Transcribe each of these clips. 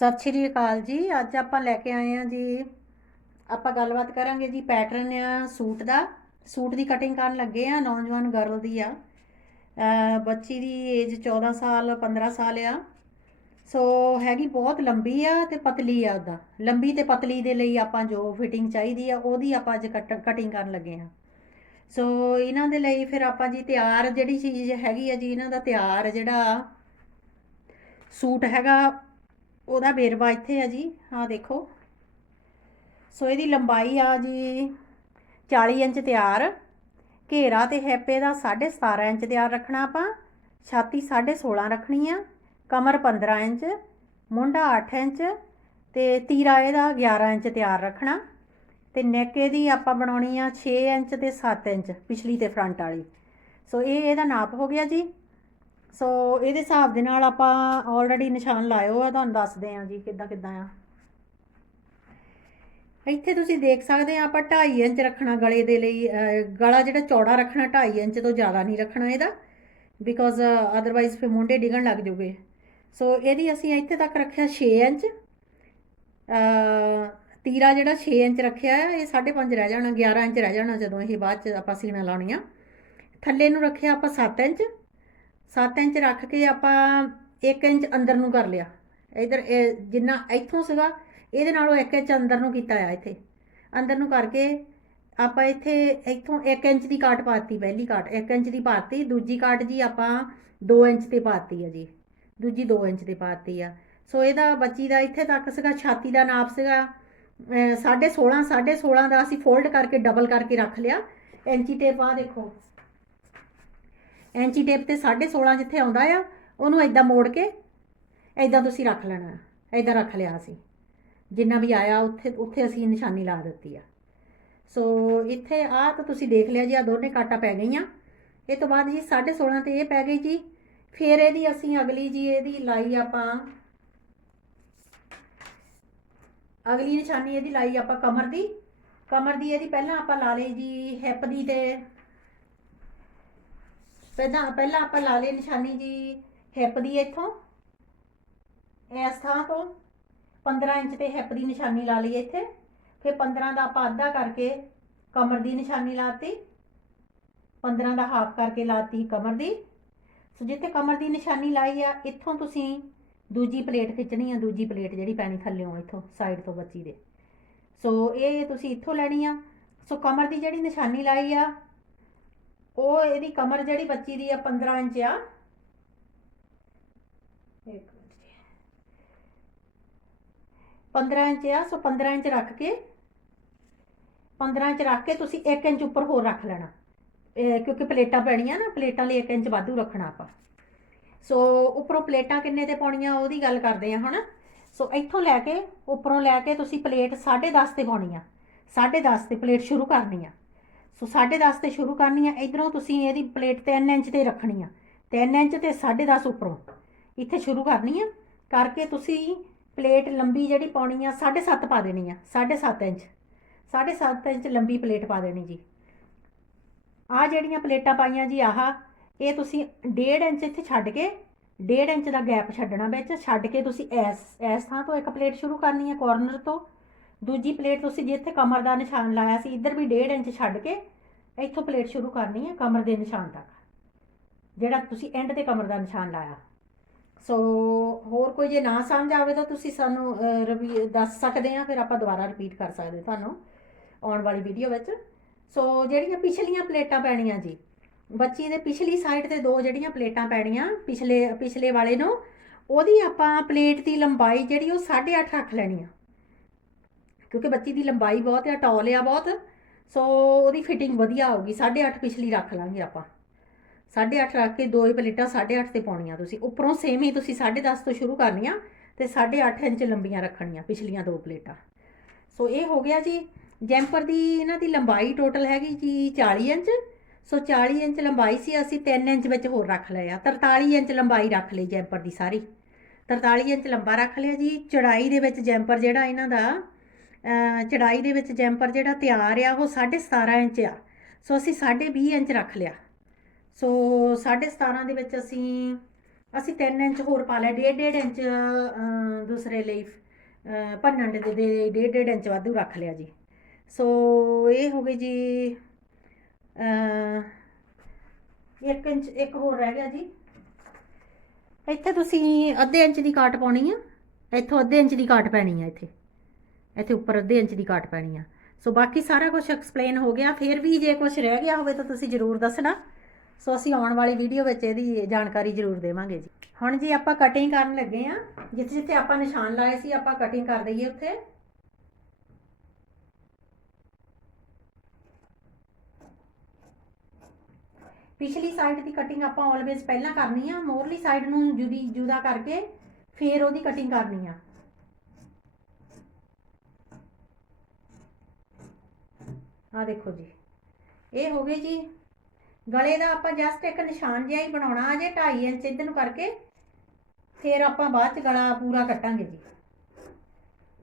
ਸਤਿ ਸ਼੍ਰੀ ਅਕਾਲ ਜੀ। ਅੱਜ ਆਪਾਂ ਲੈ ਕੇ ਆਏ ਹਾਂ ਜੀ। ਆਪਾਂ ਗੱਲਬਾਤ ਕਰਾਂਗੇ ਜੀ ਪੈਟਰਨ ਆ ਸੂਟ ਦਾ। ਸੂਟ ਦੀ ਕਟਿੰਗ ਕਰਨ ਲੱਗੇ ਆ ਨੌਜਵਾਨ ਗਰਲ ਦੀ ਆ। ਬੱਚੀ ਦੀ ਏਜ 14 ਸਾਲ 15 ਸਾਲ ਆ। ਸੋ ਹੈਗੀ ਬਹੁਤ ਲੰਬੀ ਆ ਤੇ ਪਤਲੀ ਆ ਉਹਦਾ ਲੰਬੀ ਤੇ ਪਤਲੀ ਦੇ ਲਈ ਆਪਾਂ ਜੋ ਫਿਟਿੰਗ ਚਾਹੀਦੀ ਆ, ਉਹਦੀ ਆਪਾਂ ਅੱਜ ਕਟਿੰਗ ਕਰਨ ਲੱਗੇ ਆ ਸੋ ਇਹਨਾਂ ਦੇ ਲਈ ਫਿਰ ਆਪਾਂ ਜੀ ਤਿਆਰ ਜਿਹੜੀ ਚੀਜ਼ ਹੈਗੀ ਆ ਜੀ, ਇਹਨਾਂ ਦਾ ਤਿਆਰ ਜਿਹੜਾ ਸੂਟ ਹੈਗਾ ਉਹਦਾ ਵੇਰਵਾ ਇੱਥੇ ਆ ਜੀ ਹਾਂ ਦੇਖੋ। ਸੋ ਇਹਦੀ ਲੰਬਾਈ ਆ ਜੀ 40 ਇੰਚ ਤਿਆਰ, ਘੇਰਾ ਤੇ ਹੈਪੇ ਦਾ 17.5 ਇੰਚ ਤਿਆਰ ਰੱਖਣਾ ਆਪਾਂ, ਛਾਤੀ 16.5 ਰੱਖਣੀ ਆ, ਕਮਰ 15 ਇੰਚ, ਮੁੰਡਾ 8 ਇੰਚ ਤੇ ਤੀਰਾ ਇਹਦਾ 11 ਇੰਚ ਤਿਆਰ ਰੱਖਣਾ। ਤੇ ਨੈਕ ਇਹਦੀ ਆਪਾਂ ਬਣਾਉਣੀ ਆ 6 ਇੰਚ ਤੇ 7 ਇੰਚ, ਪਿਛਲੀ ਤੇ ਫਰੰਟ ਵਾਲੀ। ਸੋ ਇਹ ਇਹਦਾ ਨਾਪ ਹੋ ਗਿਆ ਜੀ। ਸੋ ਇਹਦੇ ਹਿਸਾਬ ਦੇ ਨਾਲ ਆਪਾਂ ਆਲਰੇਡੀ ਨਿਸ਼ਾਨ ਲਾਇਓ ਆ, ਤੁਹਾਨੂੰ ਦੱਸਦੇ ਆ ਜੀ ਕਿੱਦਾਂ ਕਿੱਦਾਂ ਆ। ਇੱਥੇ ਤੁਸੀਂ ਦੇਖ ਸਕਦੇ ਆ ਆਪਾਂ 2.5 ਇੰਚ ਰੱਖਣਾ ਗਲੇ ਦੇ ਲਈ ਗਲਾ ਜਿਹੜਾ ਚੌੜਾ ਰੱਖਣਾ 2.5 ਇੰਚ ਤੋਂ ਜ਼ਿਆਦਾ ਨਹੀਂ ਰੱਖਣਾ ਇਹਦਾ ਬਿਕੋਜ਼ ਅਦਰਵਾਈਜ਼ ਫਿਰ ਮੁੰਡੇ ਡਿਗਣ ਲੱਗ ਜੂਗੇ। ਸੋ ਇਹਦੀ ਅਸੀਂ ਇੱਥੇ ਤੱਕ ਰੱਖਿਆ 6 ਇੰਚ। ਤੀਰਾ ਜਿਹੜਾ 6 ਇੰਚ ਰੱਖਿਆ ਹੈ ਇਹ 5.5 ਰਹਿ ਜਾਣਾ 11 ਇੰਚ ਰਹਿ ਜਾਣਾ ਜਦੋਂ ਇਹ ਬਾਅਦ ਚ ਆਪਾਂ ਸੀਣਾ ਲਾਉਣੀ ਆ ਥੱਲੇ ਨੂੰ ਰੱਖਿਆ ਆਪਾਂ 7 ਇੰਚ। 7 ਇੰਚ ਰੱਖ ਕੇ ਆਪਾਂ 1 ਇੰਚ ਅੰਦਰ ਨੂੰ ਕਰ ਲਿਆ। ਇਧਰ ਜਿੰਨਾ ਇੱਥੋਂ ਸੀਗਾ, ਇਹਦੇ ਨਾਲੋਂ 1 ਇੰਚ ਅੰਦਰ ਨੂੰ ਕੀਤਾ ਆ ਇੱਥੇ। ਅੰਦਰ ਨੂੰ ਕਰਕੇ ਆਪਾਂ ਇੱਥੇ ਇੱਥੋਂ 1 ਇੰਚ ਦੀ ਕਾਟ ਪਾਤੀ, ਪਹਿਲੀ ਕਾਟ। 1 ਇੰਚ ਦੀ ਪਾਤੀ, ਦੂਜੀ ਕਾਟ ਜੀ ਆਪਾਂ 2 ਇੰਚ ਤੇ ਪਾਤੀ ਆ ਜੀ। ਦੂਜੀ 2 ਇੰਚ ਤੇ ਪਾਤੀ ਆ। ਸੋ ਇਹਦਾ ਬੱਚੀ ਦਾ ਇੱਥੇ ਤੱਕ ਸੀਗਾ, ਛਾਤੀ ਦਾ ਨਾਪ ਸੀਗਾ 16.5 16.5 ਦਾ ਅਸੀਂ ਫੋਲਡ ਕਰਕੇ ਡਬਲ ਕਰਕੇ ਰੱਖ ਲਿਆ। ਇੰਚੀ ਟੇਪ ਆ ਦੇਖੋ। ਐਂਚੀ ਟੇਪ ਤੇ 16.5 ਜਿੱਥੇ ਆਉਂਦਾ ਆ, ਉਹਨੂੰ ਐਦਾਂ ਮੋੜ ਕੇ ਐਦਾਂ ਤੁਸੀਂ ਰੱਖ ਲੈਣਾ ਐਦਾਂ ਰੱਖ ਲਿਆ ਅਸੀਂ। ਜਿੰਨਾ ਵੀ ਆਇਆ, ਉੱਥੇ ਉੱਥੇ ਅਸੀਂ ਨਿਸ਼ਾਨੀ ਲਾ ਦਿੱਤੀ ਆ। ਸੋ ਇੱਥੇ ਆ ਤਾਂ ਤੁਸੀਂ ਦੇਖ ਲਿਆ ਜੀ ਆ ਦੋਨੇ ਕਾਟਾ ਪੈ ਗਈਆਂ। ਇਹ ਤੋਂ ਬਾਅਦ ਜੀ 16.5 ਤੇ ਇਹ ਪੈ ਗਈ ਜੀ। ਫਿਰ ਇਹਦੀ ਅਸੀਂ ਅਗਲੀ ਜੀ, ਇਹਦੀ ਲਾਈ ਆਪਾਂ, ਅਗਲੀ ਨਿਸ਼ਾਨੀ ਇਹਦੀ ਲਾਈ ਆਪਾਂ ਕਮਰ ਦੀ। ਕਮਰ ਦੀ ਇਹਦੀ ਪਹਿਲਾਂ ਆਪਾਂ ਲਾ ਲਈ ਜੀ ਹਿੱਪ ਦੀ ਤੇ ਪਹਿਲਾਂ ਪਹਿਲਾਂ ਆਪਾਂ ਲਾ ਲਈ ਨਿਸ਼ਾਨੀ ਜੀ ਹਿੱਪ ਦੀ ਇੱਥੋਂ। ਇਸ ਥਾਂ ਤੋਂ 15 ਇੰਚ ਤੇ ਹਿੱਪ ਦੀ ਨਿਸ਼ਾਨੀ ਲਾ ਲਈ ਇੱਥੇ। ਫਿਰ 15 ਦਾ ਆਪਾਂ ਅੱਧਾ ਕਰਕੇ ਕਮਰ ਦੀ ਨਿਸ਼ਾਨੀ ਲਾਤੀ। 15 ਦਾ ਹਾਫ ਕਰਕੇ ਲਾਤੀ ਕਮਰ ਦੀ। ਸੋ ਜਿੱਥੇ ਕਮਰ ਦੀ ਨਿਸ਼ਾਨੀ ਲਾਈ ਆ, ਇੱਥੋਂ ਤੁਸੀਂ ਦੂਜੀ ਪਲੇਟ ਖਿੱਚਣੀ ਆ, ਦੂਜੀ ਪਲੇਟ ਜਿਹੜੀ ਪੈਣੀ ਥੱਲਿਓਂ ਇੱਥੋਂ ਸਾਈਡ ਤੋਂ ਬੱਚੀ ਦੇ। ਸੋ ਇਹ ਤੁਸੀਂ ਇੱਥੋਂ ਲੈਣੀ ਆ। ਸੋ ਕਮਰ ਦੀ ਜਿਹੜੀ ਨਿਸ਼ਾਨੀ ਲਾਈ ਆ ਉਹ ਇਹਦੀ ਕਮਰ ਜਿਹੜੀ ਬੱਚੀ ਦੀ ਆ 15 ਇੰਚ ਆ। ਇੱਕ 15 ਇੰਚ ਆ, ਸੋ 15 ਇੰਚ ਰੱਖ ਕੇ 15 ਇੰਚ ਰੱਖ ਕੇ ਤੁਸੀਂ 1 ਇੰਚ ਉੱਪਰ ਹੋਰ ਰੱਖ ਲੈਣਾ। ਕਿਉਂਕਿ ਪਲੇਟਾਂ ਪੈਣੀਆਂ ਨਾ, ਪਲੇਟਾਂ ਲਈ 1 ਇੰਚ ਵਾਧੂ ਰੱਖਣਾ ਆਪਾਂ। ਸੋ ਉੱਪਰੋਂ ਪਲੇਟਾਂ ਕਿੰਨੇ ਤੇ ਪਾਉਣੀਆਂ, ਉਹਦੀ ਗੱਲ ਕਰਦੇ ਆ ਹੁਣ ਸੋ ਇੱਥੋਂ ਲੈ ਕੇ, ਉੱਪਰੋਂ ਲੈ ਕੇ ਤੁਸੀਂ ਪਲੇਟ 10.5 ਤੇ ਪਾਉਣੀ ਆ। 10.5 ਤੇ ਪਲੇਟ ਸ਼ੁਰੂ ਕਰਨੀ ਆ। ਸੋ 10.5 ਤੇ ਸ਼ੁਰੂ ਕਰਨੀ ਆ, ਇਧਰੋਂ ਤੁਸੀਂ ਇਹਦੀ ਪਲੇਟ 3 ਇੰਚ ਤੇ ਰੱਖਣੀ ਆ। 3 ਇੰਚ ਤੇ 10.5 ਉੱਪਰੋਂ। ਇੱਥੇ ਸ਼ੁਰੂ ਕਰਨੀ ਆ, ਕਰਕੇ ਤੁਸੀਂ ਪਲੇਟ ਲੰਬੀ ਜਿਹੜੀ ਪਾਉਣੀ ਆ 7.5 ਪਾ ਦੇਣੀ ਆ 7.5 ਇੰਚ। 7.5 ਇੰਚ ਲੰਬੀ ਪਲੇਟ ਪਾ ਦੇਣੀ ਜੀ। ਆ ਜਿਹੜੀਆਂ ਪਲੇਟਾਂ ਪਾਈਆਂ ਜੀ, ਆਹ, ਇਹ ਤੁਸੀਂ 1.5 ਇੰਚ ਇੱਥੇ ਛੱਡ ਕੇ 1.5 ਇੰਚ ਦਾ ਗੈਪ ਛੱਡਣਾ ਵਿੱਚ, ਛੱਡ ਕੇ ਤੁਸੀਂ ਐਸ ਐਸ ਥਾਂ ਤੋਂ ਇੱਕ ਪਲੇਟ ਸ਼ੁਰੂ ਕਰਨੀ ਹੈ ਕਾਰਨਰ ਤੋਂ। ਦੂਜੀ ਪਲੇਟ ਤੁਸੀਂ ਜਿੱਥੇ ਕਮਰ ਦਾ ਨਿਸ਼ਾਨ ਲਾਇਆ ਸੀ, ਇੱਧਰ ਵੀ 1.5 ਇੰਚ ਛੱਡ ਕੇ ਇੱਥੋਂ ਪਲੇਟ ਸ਼ੁਰੂ ਕਰਨੀ ਹੈ ਕਮਰ ਦੇ ਨਿਸ਼ਾਨ ਤੱਕ, ਜਿਹੜਾ ਤੁਸੀਂ ਐਂਡ ਤੇ ਕਮਰ ਦਾ ਨਿਸ਼ਾਨ ਲਾਇਆ। ਸੋ ਹੋਰ ਕੋਈ ਜੇ ਨਾ ਸਮਝ ਆਵੇ ਤਾਂ ਤੁਸੀਂ ਸਾਨੂੰ ਰਵੀ, ਦੱਸ ਸਕਦੇ ਆ ਫਿਰ ਆਪਾਂ ਦੁਬਾਰਾ ਰਿਪੀਟ ਕਰ ਸਕਦੇ ਤੁਹਾਨੂੰ ਆਉਣ ਵਾਲੀ ਵੀਡੀਓ ਵਿੱਚ। ਸੋ ਜਿਹੜੀਆਂ ਪਿਛਲੀਆਂ ਪਲੇਟਾਂ ਪੈਣੀਆਂ ਜੀ, ਬੱਚੀ ਦੇ ਪਿਛਲੀ ਸਾਈਡ ਤੇ ਦੋ ਜਿਹੜੀਆਂ ਪਲੇਟਾਂ ਪੈਣੀਆਂ, ਪਿਛਲੇ ਪਿਛਲੇ ਵਾਲੇ ਨੂੰ, ਉਹਦੀ ਆਪਾਂ ਪਲੇਟ ਦੀ ਲੰਬਾਈ ਜਿਹੜੀ ਉਹ 8.5 ਰੱਖ ਲੈਣੀ ਆ। ਕਿਉਂਕਿ ਬੱਚੀ ਦੀ ਲੰਬਾਈ ਬਹੁਤ ਆ, ਟੌਲ ਆ ਬਹੁਤ। ਸੋ ਉਹਦੀ ਫਿਟਿੰਗ ਵਧੀਆ ਆਊਗੀ 8.5 ਪਿਛਲੀ ਰੱਖ ਲਾਂਗੇ ਆਪਾਂ। 8.5 ਰੱਖ ਕੇ ਦੋ ਹੀ ਪਲੇਟਾਂ 8.5 ਤੇ ਪਾਉਣੀਆਂ ਤੁਸੀਂ। ਉੱਪਰੋਂ ਸੇਮ ਹੀ ਤੁਸੀਂ 10.5 ਤੋਂ ਸ਼ੁਰੂ ਕਰਨੀਆਂ ਤੇ 8.5 ਇੰਚ ਲੰਬੀਆਂ ਰੱਖਣੀਆਂ ਪਿਛਲੀਆਂ ਦੋ ਪਲੇਟਾਂ। ਸੋ ਇਹ ਹੋ ਗਿਆ ਜੀ। ਜੈਂਪਰ ਦੀ ਇਹਨਾਂ ਦੀ ਲੰਬਾਈ ਟੋਟਲ ਹੈਗੀ ਜੀ 40 ਇੰਚ। ਸੋ 40 ਇੰਚ ਲੰਬਾਈ ਸੀ, ਅਸੀਂ 3 ਇੰਚ ਵਿੱਚ ਹੋਰ ਰੱਖ ਲਿਆ 43 ਇੰਚ ਲੰਬਾਈ ਰੱਖ ਲਈ ਜੈਂਪਰ ਦੀ ਸਾਰੀ। 43 ਇੰਚ ਲੰਬਾ ਰੱਖ ਲਿਆ ਜੀ। ਚੜਾਈ ਦੇ ਵਿੱਚ ਜੈਂਪਰ ਜਿਹੜਾ ਇਹਨਾਂ ਦਾ ਚੜਾਈ ਦੇ ਵਿੱਚ ਜੈਂਪਰ ਜਿਹੜਾ ਤਿਆਰ ਆ ਉਹ 17.5 ਇੰਚ ਆ। ਸੋ ਅਸੀਂ 20 ਇੰਚ ਰੱਖ ਲਿਆ। ਸੋ 17.5 ਦੇ ਵਿੱਚ ਅਸੀਂ ਅਸੀਂ 3 ਇੰਚ ਹੋਰ ਪਾ ਲਿਆ 1.5 ਇੰਚ ਦੂਸਰੇ ਲਈ ਅਹ, ਭੰਨਣ ਦੇ ਦੇ ਡੇਢ ਡੇਢ ਇੰਚ ਵਾਧੂ ਰੱਖ ਲਿਆ ਜੀ। ਸੋ ਇਹ ਹੋ ਗਈ ਜੀ ਅ 1 ਇੰਚ ਇੱਕ ਹੋਰ ਰਹਿ ਗਿਆ ਜੀ। ਇੱਥੇ ਤੁਸੀਂ ਅੱਧੇ ਇੰਚ ਦੀ ਕਾਟ ਪਾਉਣੀ ਆ ਇੱਥੋਂ ਅੱਧੇ ਇੰਚ ਦੀ ਕਾਟ ਪੈਣੀ ਆ ਇੱਥੇ। ਇੱਥੇ ਉੱਪਰ ਅੱਧੇ ਇੰਚ ਦੀ ਕਾਟ ਪੈਣੀ ਆ। ਸੋ ਬਾਕੀ ਸਾਰਾ ਕੁਝ ਐਕਸਪਲੇਨ ਹੋ ਗਿਆ। ਫਿਰ ਵੀ ਜੇ ਕੁਝ ਰਹਿ ਗਿਆ ਹੋਵੇ ਤਾਂ ਤੁਸੀਂ ਜ਼ਰੂਰ ਦੱਸਣਾ। ਸੋ ਅਸੀਂ ਆਉਣ ਵਾਲੀ ਵੀਡੀਓ ਵਿੱਚ ਇਹਦੀ ਜਾਣਕਾਰੀ ਜ਼ਰੂਰ ਦੇਵਾਂਗੇ ਜੀ। ਹੁਣ ਜੀ ਆਪਾਂ ਕਟਿੰਗ ਕਰਨ ਲੱਗੇ ਆ। ਜਿੱਥੇ ਜਿੱਥੇ ਆਪਾਂ ਨਿਸ਼ਾਨ ਲਾਏ ਸੀ, ਆਪਾਂ ਕਟਿੰਗ ਕਰ ਦਈਏ ਉੱਥੇ। ਪਿਛਲੀ ਸਾਈਡ ਦੀ ਕਟਿੰਗ ਆਪਾਂ ਆਲਵੇਜ਼ ਪਹਿਲਾਂ ਕਰਨੀ ਆ। ਮੋਰਲੀ ਸਾਈਡ ਨੂੰ ਜੁਦੀ ਜੁਦਾ ਕਰਕੇ ਫਿਰ ਉਹਦੀ ਕਟਿੰਗ ਕਰਨੀ ਆ। ਆ ਦੇਖੋ ਜੀ। ਇਹ ਹੋ ਗਏ ਜੀ, ਗਲੇ ਦਾ ਆਪਾਂ ਜਸਟ ਇੱਕ ਨਿਸ਼ਾਨ ਜਿਹਾ ਹੀ ਬਣਾਉਣਾ ਅਜੇ 2.5 ਇੰਚ ਇੱਧਰ ਨੂੰ ਕਰਕੇ, ਫਿਰ ਆਪਾਂ ਬਾਅਦ ਚ ਗਲਾ ਪੂਰਾ ਕੱਟਾਂਗੇ ਜੀ।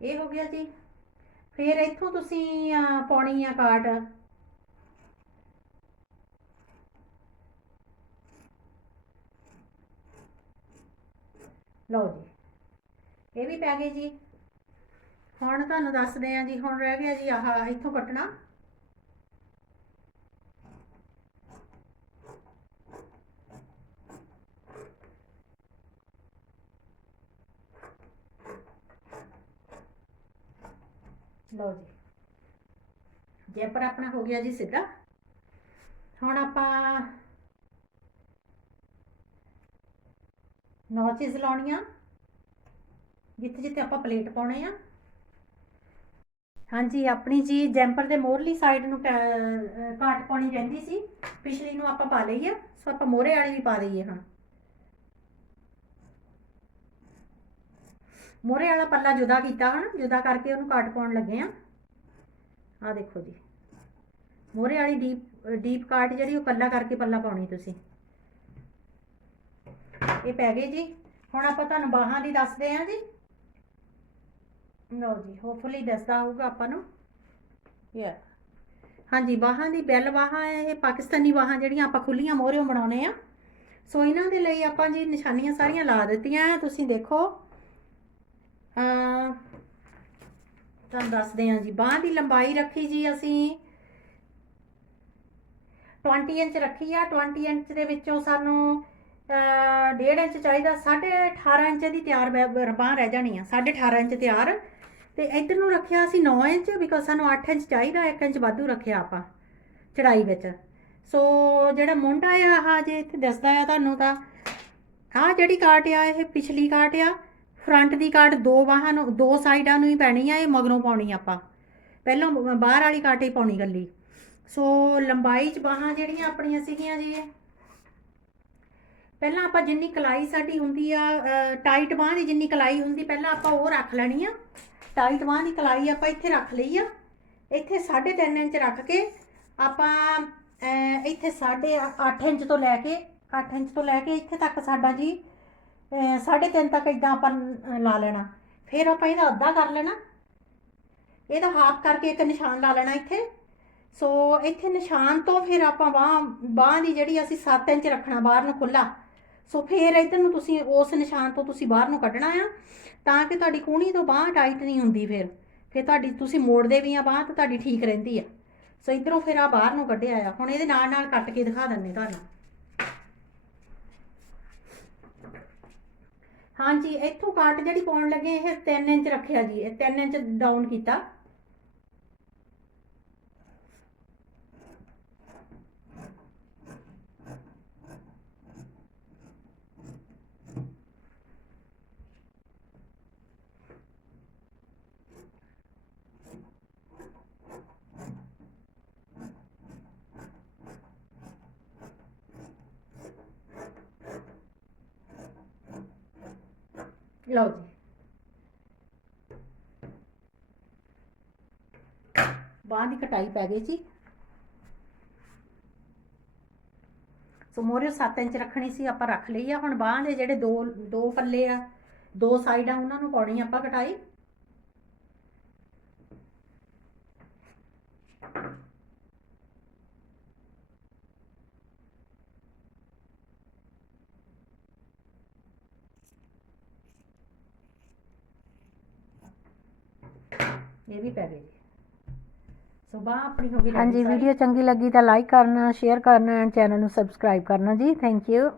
ਇਹ ਹੋ ਗਿਆ ਜੀ। ਫਿਰ ਇੱਥੋਂ ਤੁਸੀਂ ਪਾਉਣੀ ਆ ਕਾਟ ਲਓ ਜੀ, ਇਹ ਵੀ ਪੈ ਗਏ ਜੀ। ਹੁਣ ਤੁਹਾਨੂੰ ਦੱਸਦੇ ਆ ਜੀ, ਹੁਣ ਰਹਿ ਗਿਆ ਜੀ ਆਹ ਇੱਥੋਂ ਕੱਟਣਾ। ਲਓ ਜੀ। ਜੈਪਰ ਆਪਣਾ ਹੋ ਗਿਆ ਜੀ ਸਿੱਧਾ। ਹੁਣ ਆਪਾਂ ਨੌਚਿਸ ਲਾਉਣੀਆਂ। ਜਿੱਥੇ ਜਿੱਥੇ ਆਪਾਂ ਪਲੇਟ ਪਾਉਣੇ ਆ। ਹਾਂਜੀ, ਆਪਣੀ ਜੀ ਜੈਂਪਰ ਦੇ ਮੋਹਰਲੀ ਸਾਈਡ ਨੂੰ ਕਾ- ਅਹ ਕਾਟ ਪਾਉਣੀ ਰਹਿੰਦੀ ਸੀ। ਪਿਛਲੀ ਨੂੰ ਆਪਾਂ ਪਾ ਲਈ ਆ। ਸੋ ਆਪਾਂ ਮੋਹਰੇ ਵਾਲੀ ਵੀ ਪਾ ਦਈਏ ਹੁਣ। ਮੋਰੇ ਵਾਲਾ ਪੱਲਾ ਜੁਦਾ ਕੀਤਾ ਹੁਣ ਜੁਦਾ ਕਰਕੇ ਉਹਨੂੰ ਕਾਟ ਪਾਉਣ ਲੱਗੇ ਆ। ਆ ਦੇਖੋ ਜੀ। ਮੋਰੇ ਵਾਲੀ ਡੀਪ ਡੀਪ ਕਾਟ ਜਿਹੜੀ ਉਹ ਪੱਲਾ ਕਰਕੇ ਪੱਲਾ ਪਾਉਣੀ ਤੁਸੀਂ। ਇਹ ਪੈ ਗਏ ਜੀ। ਹੁਣ ਆਪਾਂ ਤੁਹਾਨੂੰ ਬਾਹਾਂ ਦੀ ਦੱਸਦੇ ਆਂ ਜੀ। ਲਓ ਜੀ ਹੋਪਫੁਲੀ ਦੱਸਦਾ ਹੋਊਗਾ ਆਪਾਂ ਨੂੰ। ਯਾ ਹਾਂਜੀ, ਬਾਹਾਂ ਦੀ ਬੈਲ ਬਾਹਾਂ ਹੈ ਇਹ ਪਾਕਿਸਤਾਨੀ ਬਾਹਾਂ ਜਿਹੜੀਆਂ ਆਪਾਂ ਖੁੱਲੀਆਂ ਮੋਹਰਿਓਂ ਬਣਾਉਨੇ ਆ। ਸੋ ਇਹਨਾਂ ਦੇ ਲਈ ਆਪਾਂ ਜੀ ਨਿਸ਼ਾਨੀਆਂ ਸਾਰੀਆਂ ਲਾ ਦਿੱਤੀਆਂ। ਤੁਸੀਂ ਦੇਖੋ ਤੁਹਾਨੂੰ ਦੱਸਦੇ ਹਾਂ ਜੀ। ਬਾਹਾਂ ਦੀ ਲੰਬਾਈ ਰੱਖੀ ਜੀ ਅਸੀਂ। 20 ਇੰਚ ਰੱਖੀ ਆ। 20 ਇੰਚ ਦੇ ਵਿੱਚੋਂ ਸਾਨੂੰ ਅਹ, ਡੇਢ ਇੰਚ ਚਾਹੀਦਾ। 18.5 ਇੰਚ ਦੀ ਤਿਆਰ ਬਾਂਹ ਰਹਿ ਜਾਣੀ ਆ। 18.5 ਇੰਚ ਤਿਆਰ। ਤੇ ਇੱਧਰ ਨੂੰ ਰੱਖਿਆ ਅਸੀਂ 9 ਇੰਚ ਬਿਕੋਜ਼ ਸਾਨੂੰ 8 ਇੰਚ ਚਾਹੀਦਾ। 1 ਇੰਚ ਵਾਧੂ ਰੱਖਿਆ ਆਪਾਂ ਚੜਾਈ ਵਿੱਚ। ਸੋ ਜਿਹੜਾ ਮੁੰਡਾ ਆ ਆਹ ਜੇ ਇੱਥੇ ਦੱਸਦਾ ਆ ਤੁਹਾਨੂੰ ਤਾਂ ਆਹ ਜਿਹੜੀ ਕਾਟ ਆ ਇਹ ਪਿਛਲੀ ਕਾਟ ਆ। ਫਰੰਟ ਦੀ ਕਾਟ ਦੋ ਬਾਹਾਂ ਨੂੰ ਦੋ ਸਾਈਡਾਂ ਨੂੰ ਹੀ ਪੈਣੀ ਆ ਇਹ ਮਗਰੋਂ ਪਾਉਣੀ ਆਪਾਂ। ਪਹਿਲਾਂ ਬਾਹਰ ਵਾਲੀ ਕਾਟ ਹੀ ਪਾਉਣੀ ਗੱਲੀ ਸੋ ਲੰਬਾਈ ਚ ਬਾਹਾਂ ਜਿਹੜੀਆਂ ਆਪਣੀਆਂ ਸੀਗੀਆਂ ਜੀ ਪਹਿਲਾਂ ਆਪਾਂ ਜਿੰਨੀ ਕਲਾਈ ਸਾਡੀ ਹੁੰਦੀ ਆ ਟਾਈਟ ਬਾਹ ਦੀ ਜਿੰਨੀ ਕਲਾਈ ਹੁੰਦੀ ਪਹਿਲਾਂ ਆਪਾਂ ਉਹ ਰੱਖ ਲੈਣੀ ਆ। ਟਾਈਟ ਬਾਹ ਦੀ ਕਲਾਈ ਆਪਾਂ ਇੱਥੇ ਰੱਖ ਲਈ ਆ। ਇੱਥੇ 3.5 ਇੰਚ ਰੱਖ ਕੇ ਆਪਾਂ ਅਹ, ਇੱਥੇ 8.5 ਇੰਚ ਤੋਂ ਲੈ ਕੇ 8 ਇੰਚ ਤੋਂ ਲੈ ਕੇ ਇੱਥੇ ਤੱਕ ਸਾਡਾ ਜੀ 3.5 ਤੱਕ ਇਦਾਂ ਆਪਾਂ ਲਾ ਲੈਣਾ। ਫਿਰ ਆਪਾਂ ਇਹਦਾ ਅੱਧਾ ਕਰ ਲੈਣਾ। ਇਹਦਾ ਹਾਫ ਕਰਕੇ ਇੱਕ ਨਿਸ਼ਾਨ ਲਾ ਲੈਣਾ ਇੱਥੇ। ਸੋ ਇੱਥੇ ਨਿਸ਼ਾਨ ਤੋਂ ਫਿਰ ਆਪਾਂ ਬਾਹ ਬਾਹ ਦੀ ਜਿਹੜੀ ਅਸੀਂ 7 ਇੰਚ ਰੱਖਣਾ ਬਾਹਰ ਨੂੰ ਖੁੱਲਾ ਸੋ ਫਿਰ ਇੱਧਰ ਨੂੰ ਤੁਸੀਂ ਉਸ ਨਿਸ਼ਾਨ ਤੋਂ ਤੁਸੀਂ ਬਾਹਰ ਨੂੰ ਕੱਢਣਾ ਆ। ਤਾਂ ਕਿ ਤੁਹਾਡੀ ਕੂਣੀ ਤੋਂ ਬਾਹ ਟਾਈਟ ਨਹੀਂ ਹੁੰਦੀ ਫਿਰ। ਫਿਰ ਤੁਹਾਡੀ, ਤੁਸੀਂ ਮੋੜਦੇ ਵੀ ਆ ਬਾਹ ਤਾਂ ਤੁਹਾਡੀ ਠੀਕ ਰਹਿੰਦੀ ਆ। ਸੋ ਇਧਰੋਂ ਫਿਰ ਆ ਬਾਹਰ ਨੂੰ ਕੱਢਿਆ ਆ। ਹੁਣ ਇਹਦੇ ਨਾਲ ਨਾਲ ਕੱਟ ਕੇ ਦਿਖਾ ਦਿੰਨੇ ਤੁਹਾਨੂੰ। ਹਾਂਜੀ, ਇੱਥੋਂ ਕਾਟ ਜਿਹੜੀ ਪਾਉਣ ਲੱਗੇ, ਇਹ 3 ਇੰਚ ਰੱਖਿਆ ਜੀ, ਇਹ 3 ਇੰਚ ਡਾਊਨ ਕੀਤਾ। ਲਓ ਜੀ। ਬਾਂਹ ਦੀ ਕਟਾਈ ਪੈ ਗਈ ਜੀ। ਸੋ ਮੋਰੇ 7 ਇੰਚ ਰੱਖਣੀ ਸੀ, ਆਪਾਂ ਰੱਖ ਲਈ ਆ। ਹੁਣ ਬਾਂਹ ਦੇ ਜਿਹੜੇ ਦੋ ਦੋ ਪੱਲੇ ਆ, ਦੋ ਸਾਈਡ ਆ ਉਹਨਾਂ ਨੂੰ ਪਾਉਣੀ ਆਪਾਂ ਕਟਾਈ। ਇਹ ਵੀ ਪੈ ਜੀ ਸੋ ਬਾਹ ਆਪਣੀ ਹੋ ਗਈ ਹਾਂਜੀ। ਵੀਡੀਓ ਚੰਗੀ ਲੱਗੀ ਤਾਂ ਲਾਈਕ ਕਰਨਾ ਸ਼ੇਅਰ ਕਰਨਾ ਐਂਡ ਚੈਨਲ ਨੂੰ ਸਬਸਕ੍ਰਾਈਬ ਕਰਨਾ ਜੀ। Thank you